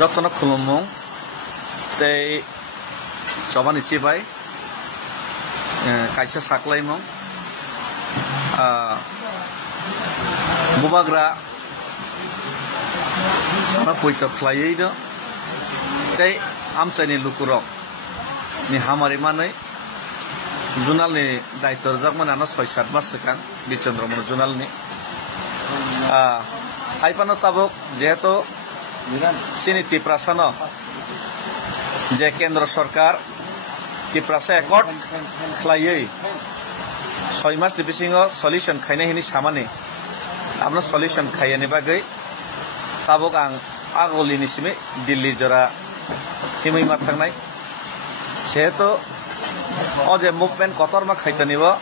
যতন খুলুমুং tei chobani chibai kaisa saklaimung bubagra na poito khlaiei do tei amsaini lukurok ni hamari manai junal ni daitor jakman ana 6-7 mas sekan bichandramon junal ni haipano tabok jehetu sini tiprasano je kendra sarkar tiprasa ekot khlaiei 6 mas ni bisingo solution khaina hini samani amno solution khayani bagai tabok ang agoli ni simi dilli jora himui ma thangnai sehetu o je movement kotorma khaitanibo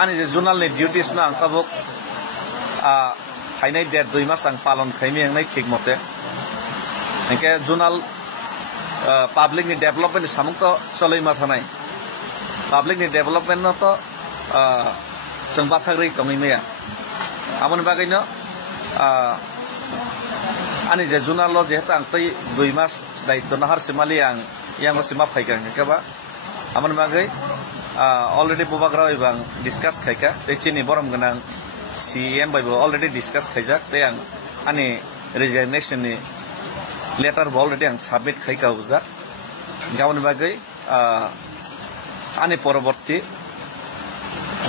ani je journal ni duties na ang tabok hainai 1.5 mas ang palon khaimi angnai thik mote enke journal public ni development samung to choloi ma thanai public ni development no to sung bathagri tongi meya amon bagai no ani je journal lo je ta ang tei 2 mas daitto na har simali ang yang sima phaikan ke ba amon bagai already bubagra ibang discuss khaika techini borom ganang CM by already discuss khaijak te ang ani resignation ni letter already ang submit khaika uja gaun bagai ani poroborti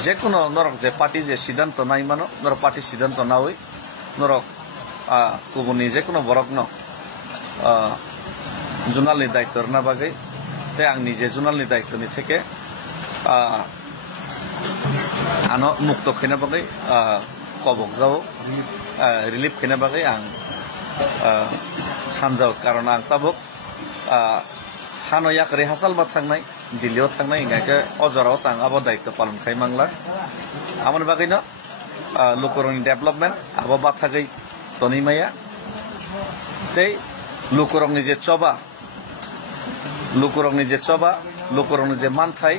je kono norok je party je siddhanto nai mano norok party siddhanto naoi norok kubuni je kono borok no journal ni daittor na bagai te ang nije journal ni daitto ni theke ano mukto khina bagai kobok jao relief khina bagai ang samjau karon ang tabok hano yak rehasal ba thangnai dilio thangnai ngake ojorao tang abo daitto palon khai mangla amon bagai no lukuroni development abo ba thagai tonimaya tei lukurong ni je choba lukurong ni je manthai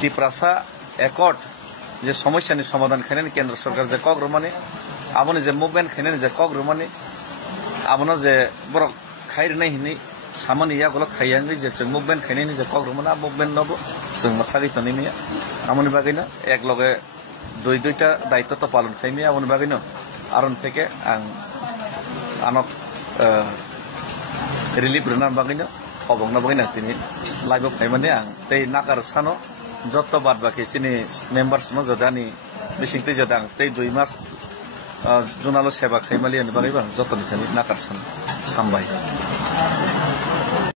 tiprasa ekot je সমস্যা ni সমাধান খাইনে কেন্দ্র সরকার যে কগ্রমানি আমনে যে movement খাইনে যে কগ্রমানি আমনো যে বড় খাইর নাই হিনি সামানি ইয়াগুলো খাইয়াঙ্গি যে মুভমেন্ট খাইনে যে কগ্রমানা মুভমেন্ট নব जों মাথাগি তনিমিয়া আমনি বাগিনা এক লগে দুইটা দায়িত্ব তো পালন খাইমিয়া আমনি বাগিনো আরন থেকে আং আনক রিলিফ রনার বাগিনো কবংনা বাগিনা তিনি লাইভ খাইমানে আং তেই নাকার সানো যত বাদ বাকি সিনি মেম্বার্স মো জদানি বিসিংতে জদাং তেই 2 মাস জোনালো সেবা খাইমালি আনি বাগিবা যত নিছানি নাকার সানো হামবাই